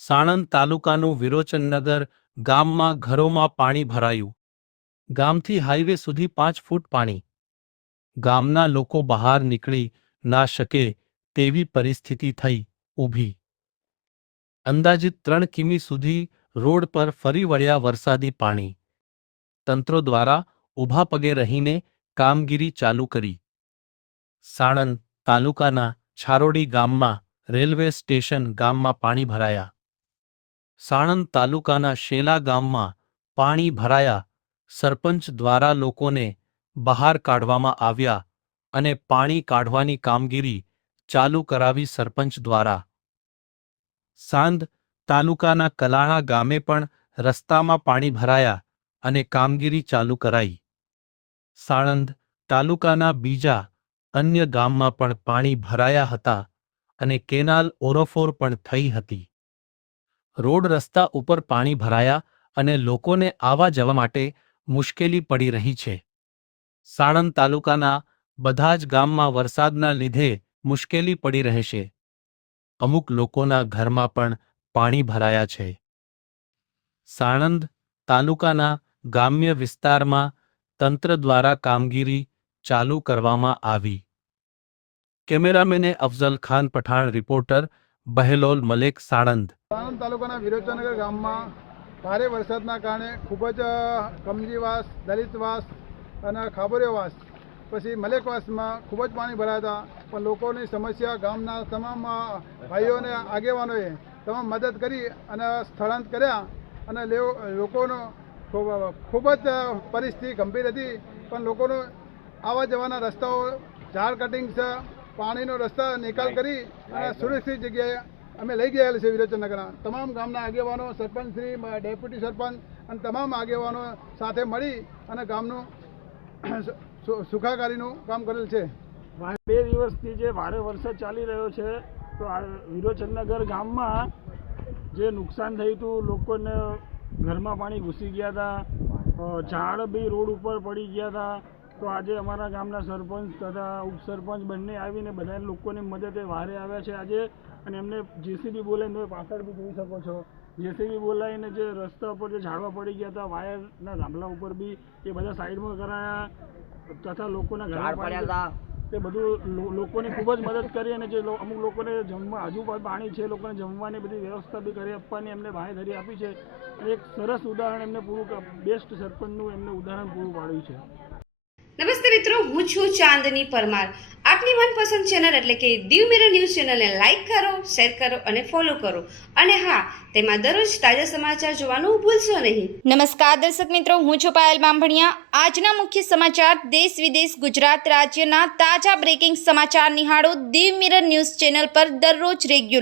સાણંદ તાલુકાનું વિરોચનનગર ગામમાં ઘરોમાં પાણી ભરાયું. ગામથી હાઈવે સુધી 5 ફૂટ પાણી. ગામના લોકો બહાર નીકળી ના શકે તેવી પરિસ્થિતિ થઈ ઊભી. અંદાજિત 3 કિમી સુધી રોડ પર ફરી વળ્યા વરસાદી પાણી. તંત્રો દ્વારા ઊભા પગે રહીને કામગીરી ચાલુ કરી. સાણંદ તાલુકાના છારોડી ગામમાં રેલવે સ્ટેશન ગામમાં પાણી ભરાયા. સાણંદ તાલુકાના શેલા ગામમાં પાણી ભરાયા. સરપંચ દ્વારા લોકોને બહાર કાઢવામાં આવ્યા અને પાણી કાઢવાની કામગીરી ચાલુ કરાવી સરપંચ દ્વારા. સાંદ તાલુકાના કલાણા ગામે પણ રસ્તામાં પાણી ભરાયા અને કામગીરી ચાલુ કરાઈ. સાણંદ તાલુકાના બીજા અન્ય ગામમાં પણ પાણી ભરાયા હતા અને કેનાલ ઓવરફ્લો પણ થઈ હતી. રોડ રસ્તા ઉપર પાણી ભરાયા અને લોકોને આવવા જવા માટે મુશ્કેલી પડી રહી છે. સાણંદ તાલુકાના બધા જ ગામમાં વરસાદના લીધે મુશ્કેલી પડી રહેશે. અમુક લોકોના ઘરમાં પણ પાણી ભરાયા છે. સાણંદ તાલુકાના ગ્રામ્ય વિસ્તારમાં તંત્ર દ્વારા કામગીરી ચાલુ કરવામાં આવી. Cameraman Afzal Khan Pathan, reporter Bahelol Malek, Sanand. સાણંદ તાલુકાના વિરોચનનગર ગામમાં ભારે વરસાદના કારણે ખૂબ જ કમજીવાસ, દલિતવાસ અને ખાબોરીવાસ પછી મલેકવાસમાં ખૂબ જ પાણી ભરાયા હતા. પણ લોકોની સમસ્યા ગામના તમામ ભાઈઓને આગેવાનોએ તમામ મદદ કરી અને સ્થળાંતર કર્યા અને લોકોનો ખૂબ જ પરિસ્થિતિ ગંભીર હતી. પણ લોકોનો આવવા જવાના રસ્તાઓ ઝાડ કટિંગ છે, પાણીનો રસ્તા નિકાલ કરી અને સુરક્ષિત જગ્યાએ અમે લઈ ગયા છે. વિરોચનનગરના તમામ ગામના આગેવાનો, સરપંચશ્રી, ડેપ્યુટી સરપંચ અને તમામ આગેવાનો સાથે મળી અને ગામનું સુખાકારીનું કામ કરેલ છે. 2 દિવસથી જે ભારે વરસાદ ચાલી રહ્યો છે તો આ વિરોચનનગર ગામમાં જે નુકસાન થયું હતું, લોકોને ઘરમાં પાણી ઘૂસી ગયા હતા, ઝાડ બી રોડ ઉપર પડી ગયા હતા. તો આજે અમારા ગામના સરપંચ તથા ઉપસરપંચ બંને આવીને બધા લોકોની મદદે વારે આવ્યા છે આજે. અને એમને જેસીબી બોલાવીને, તમે પાછળ બી જોઈ શકો છો, જેસીબી બોલાવીને જે રસ્તા ઉપર જે ઝાડવા પડી ગયા હતા, વાયરના થાંભલા ઉપર બી એ બધા સાઈડમાં કરાયા તથા લોકોના ઘર પડ્યા હતા. તે બધું લોકોની ખૂબ જ મદદ કરી અને જે અમુક લોકોને જમવા હજુ પણ પાણી છે, લોકોને જમવાની બધી વ્યવસ્થા બી કરી આપવાની એમને બાંહેધરી આપી છે. અને એક સરસ ઉદાહરણ એમને બેસ્ટ સરપંચનું એમને ઉદાહરણ પૂરું પાડ્યું છે. નમસ્તે મિત્રો, હું છું ચાંદની પરમાર. આપની મનપસંદ ચેનલ એટલે કે દીવ મિરર ન્યૂઝ ચેનલને લાઈક કરો, શેર કરો અને ફોલો કરો. અને હા, તેમાં દરરોજ તાજા સમાચાર જોવાનું ભૂલશો નહીં. નમસ્કાર દર્શક મિત્રો, હું છું પાયલ બામભણિયા. આજના મુખ્ય સમાચાર, દેશ વિદેશ, ગુજરાત રાજ્યના તાજા બ્રેકિંગ સમાચાર નિહાળો દીવ મિરર ન્યૂઝ ચેનલ પર દરરોજ રેગ્યુલર.